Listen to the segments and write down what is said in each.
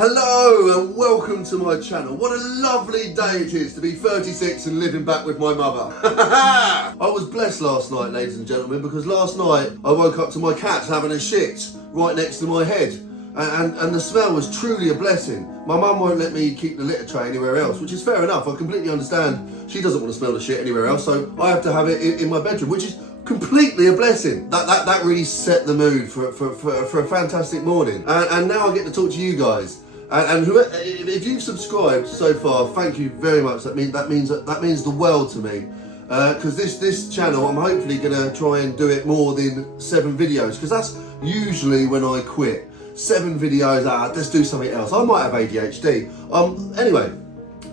Hello and welcome to my channel. What a lovely day it is to be 36 and living back with my mother. I was blessed last night, ladies and gentlemen, because last night I woke up to my cats having a shit right next to my head. And the smell was truly a blessing. My mum won't let me keep the litter tray anywhere else, which is fair enough. I completely understand. She doesn't want to smell the shit anywhere else, so I have to have it in my bedroom, which is completely a blessing. That really set the mood for a fantastic morning. And now I get to talk to you guys. And if you've subscribed so far, thank you very much. That means the world to me. Because this channel, I'm hopefully gonna try and do it more than 7 videos. Because that's usually when I quit. 7 videos, let's do something else. I might have ADHD. Anyway,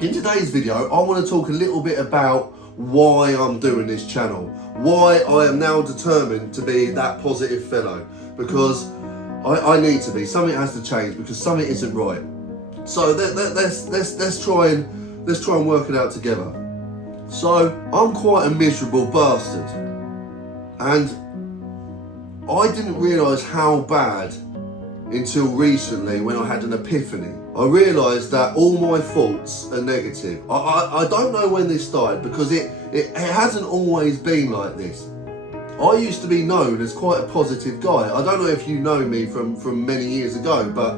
in today's video, I want to talk a little bit about why I'm doing this channel. Why I am now determined to be that positive fellow. Because I need to be. Something has to change because something isn't right. So let's try and work it out together. So I'm quite a miserable bastard, and I didn't realise how bad until recently when I had an epiphany. I realised that all my faults are negative. I don't know when this started because it hasn't always been like this. I used to be known as quite a positive guy. I don't know if you know me from many years ago, but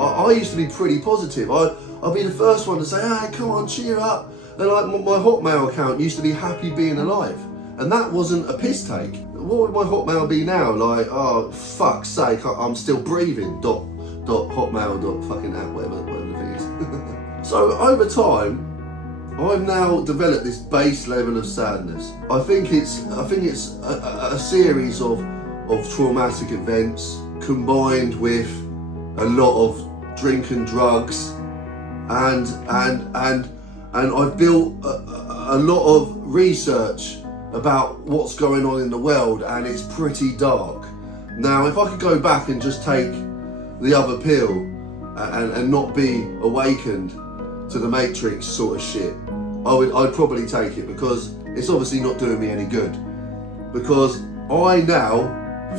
I used to be pretty positive. I'd be the first one to say, hey, come on, cheer up. And like my Hotmail account used to be happy being alive. And that wasn't a piss take. What would my Hotmail be now? Like, oh, fuck's sake, I'm still breathing. Hotmail app, whatever the thing is. So over time, I've now developed this base level of sadness. I think it's a series of traumatic events combined with a lot of drink and drugs, and I've built a lot of research about what's going on in the world, and it's pretty dark. Now, if I could go back and just take the other pill and not be awakened to the Matrix sort of shit, I'd probably take it, because it's obviously not doing me any good. Because I now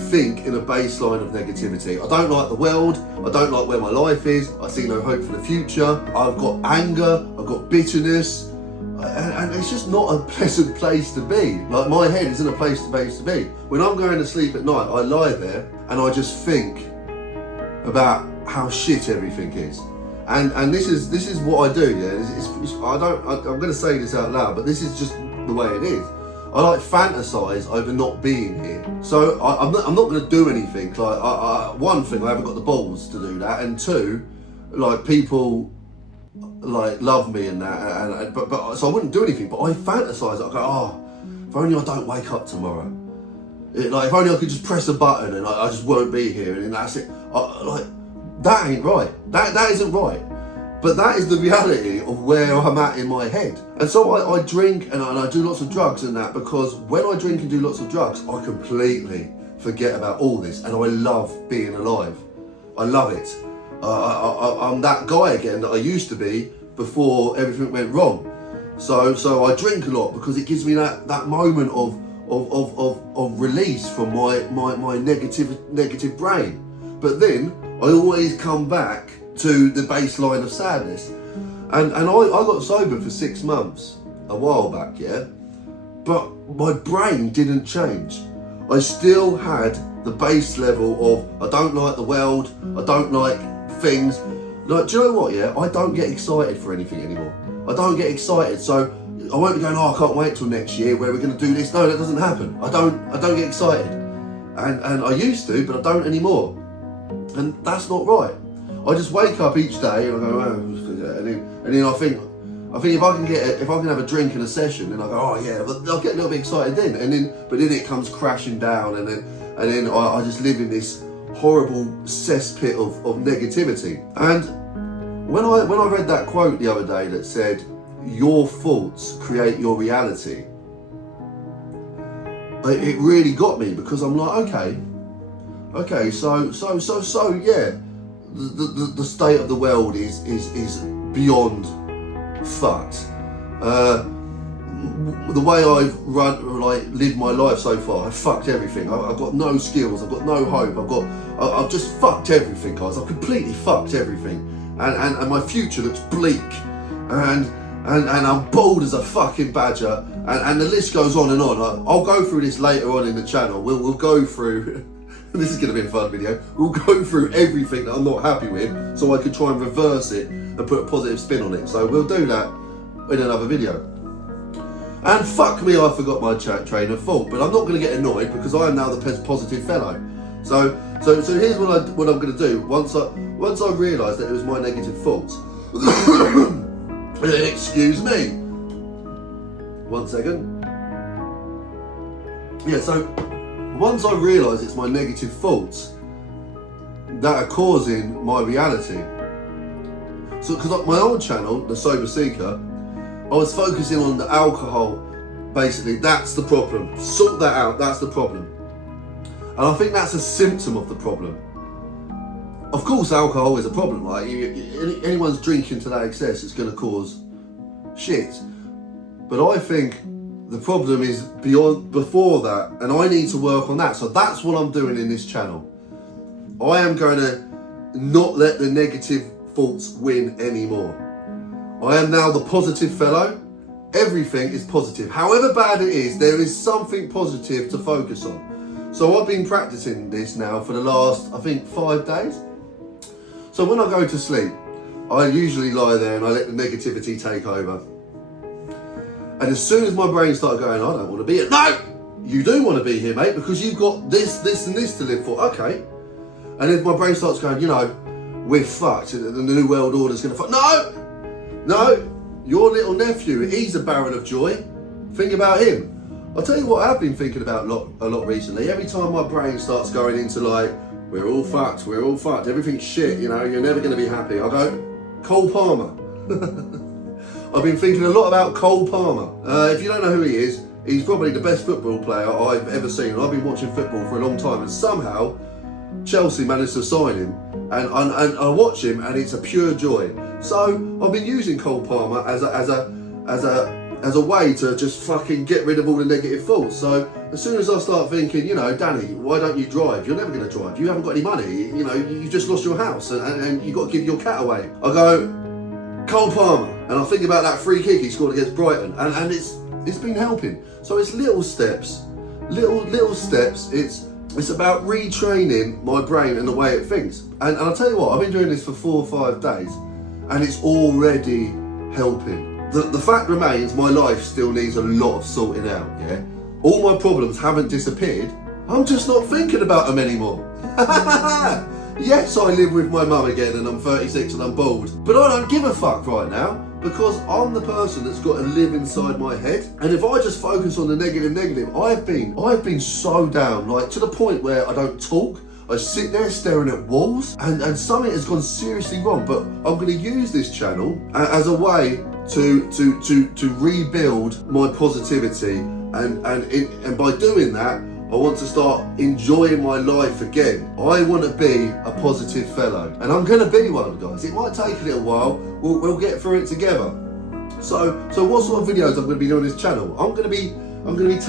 think in a baseline of negativity. I don't like the world, I don't like where my life is, I see no hope for the future, I've got anger, I've got bitterness, and it's just not a pleasant place to be. Like, my head isn't a place to be. When I'm going to sleep at night, I lie there and I just think about how shit everything is. And this is what I do. Yeah, I'm going to say this out loud, but this is just the way it is. I like fantasize over not being here. So I'm not going to do anything. Like, one thing, I haven't got the balls to do that, and two, like, people like love me and that, but so I wouldn't do anything. But I fantasize. I go, oh, if only I don't wake up tomorrow. Like, if only I could just press a button and I just won't be here, and then that's it. Like, that ain't right. That isn't right. But that is the reality of where I'm at in my head. And so I drink and I do lots of drugs and that, because when I drink and do lots of drugs, I completely forget about all this, and I love being alive. I love it. I'm that guy again that I used to be before everything went wrong. So I drink a lot because it gives me that moment of release from my negative brain. But then I always come back to the baseline of sadness. And I got sober for 6 months, a while back, yeah? But my brain didn't change. I still had the base level of, I don't like the world, I don't like things. Like, do you know what, yeah? I don't get excited for anything anymore. I don't get excited, so I won't be going, oh, I can't wait till next year where we're gonna do this. No, that doesn't happen. I don't get excited. And I used to, but I don't anymore. And that's not right. I just wake up each day and I go, oh, and then I think if I can have a drink in a session, then I go, oh yeah, but I'll get a little bit excited then, but then it comes crashing down, and then I just live in this horrible cesspit of negativity. And when I read that quote the other day that said, your thoughts create your reality, it really got me, because I'm like, okay, so yeah. The state of the world is beyond fucked. The way I've lived my life so far, I've fucked everything. I've got no skills, I've got no hope, I've just fucked everything, guys. I've completely fucked everything. and my future looks bleak, and I'm bold as a fucking badger, and the list goes on and on. I'll go through this later on in the channel. We'll go through. This is going to be a fun video. We'll go through everything that I'm not happy with, so I can try and reverse it and put a positive spin on it. So we'll do that in another video. And fuck me, I forgot my train of thought, but I'm not going to get annoyed because I am now the positive fellow. So here's what I'm going to do once I realise that it was my negative thoughts. Excuse me. 1 second. Yeah, so once I realise it's my negative thoughts that are causing my reality. So, because my old channel, The Sober Seeker, I was focusing on the alcohol. Basically, that's the problem. Sort that out, that's the problem. And I think that's a symptom of the problem. Of course, alcohol is a problem. Like, anyone's drinking to that excess, it's going to cause shit. But I think the problem is before that, and I need to work on that. So that's what I'm doing in this channel. I am going to not let the negative thoughts win anymore. I am now the positive fellow. Everything is positive. However bad it is, there is something positive to focus on. So I've been practicing this now for the last, I think, 5 days. So when I go to sleep, I usually lie there and I let the negativity take over. And as soon as my brain started going, I don't want to be here. No! You do want to be here, mate, because you've got this, this, and this to live for. Okay. And if my brain starts going, you know, we're fucked, the new world order's going to fuck. No! No! Your little nephew, he's a barrel of joy. Think about him. I'll tell you what I've been thinking about a lot recently. Every time my brain starts going into like, we're all fucked, everything's shit, you know, you're never going to be happy. I go, Cole Palmer. I've been thinking a lot about Cole Palmer. If you don't know who he is, he's probably the best football player I've ever seen. And I've been watching football for a long time, and somehow Chelsea managed to sign him, and I watch him, and it's a pure joy. So I've been using Cole Palmer as a way to just fucking get rid of all the negative thoughts. So as soon as I start thinking, you know, Danny, why don't you drive? You're never going to drive. You haven't got any money. You know, you just lost your house, and you've got to give your cat away. I go, Cole Palmer, and I think about that free kick he scored against Brighton, and it's been helping. So it's little steps, little steps. It's about retraining my brain and the way it thinks. And I'll tell you what, I've been doing this for 4 or 5 days, and it's already helping. The fact remains, my life still needs a lot of sorting out, yeah? All my problems haven't disappeared. I'm just not thinking about them anymore. Yes, I live with my mum again, and I'm 36 and I'm bald. But I don't give a fuck right now, because I'm the person that's got to live inside my head. And if I just focus on the negative, I've been so down, like to the point where I don't talk. I sit there staring at walls, and something has gone seriously wrong. But I'm going to use this channel as a way to rebuild my positivity, and by doing that, I want to start enjoying my life again. I want to be a positive fellow, and I'm going to be one, guys. It might take a little while. We'll get through it together. So what sort of videos I'm going to be doing on this channel? I'm going to be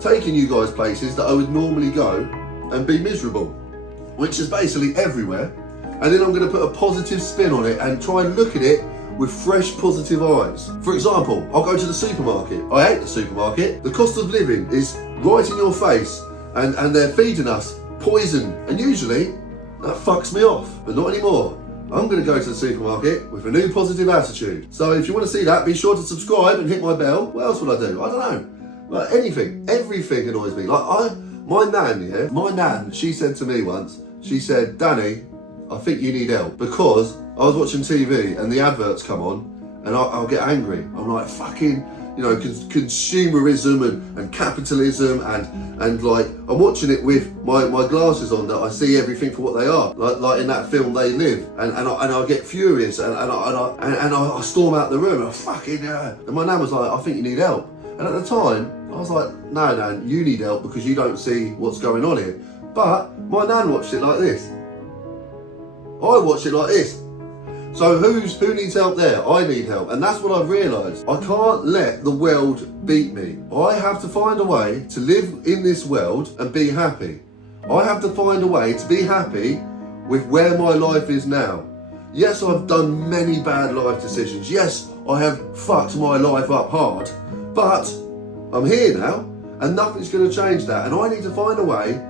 taking you guys places that I would normally go and be miserable, which is basically everywhere. And then I'm going to put a positive spin on it and try and look at it with fresh, positive eyes. For example, I'll go to the supermarket. I hate the supermarket. The cost of living is right in your face, and they're feeding us poison. And usually, that fucks me off, but not anymore. I'm gonna go to the supermarket with a new positive attitude. So if you wanna see that, be sure to subscribe and hit my bell. What else would I do? I don't know. Like anything, everything annoys me. Like my nan, she said to me once, she said, Danny, I think you need help, because I was watching TV and the adverts come on, and I'll get angry. I'm like, fucking, you know, consumerism and capitalism, and like, I'm watching it with my glasses on that I see everything for what they are. Like in that film They Live, and I get furious, and I storm out the room, and and my nan was like, I think you need help. And at the time, I was like, no, Nan, you need help because you don't see what's going on here. But my nan watched it like this. I watch it like this. So who needs help there? I need help. And that's what I've realised. I can't let the world beat me. I have to find a way to live in this world and be happy. I have to find a way to be happy with where my life is now. Yes, I've done many bad life decisions. Yes, I have fucked my life up hard. But I'm here now, and nothing's going to change that. And I need to find a way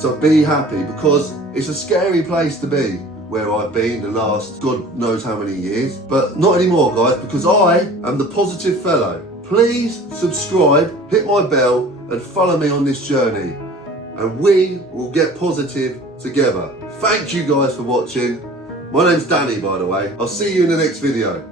to be happy, because it's a scary place to be where I've been the last God knows how many years. But not anymore, guys, because I am the positive fellow. Please subscribe, hit my bell, and follow me on this journey. And we will get positive together. Thank you guys for watching. My name's Danny, by the way. I'll see you in the next video.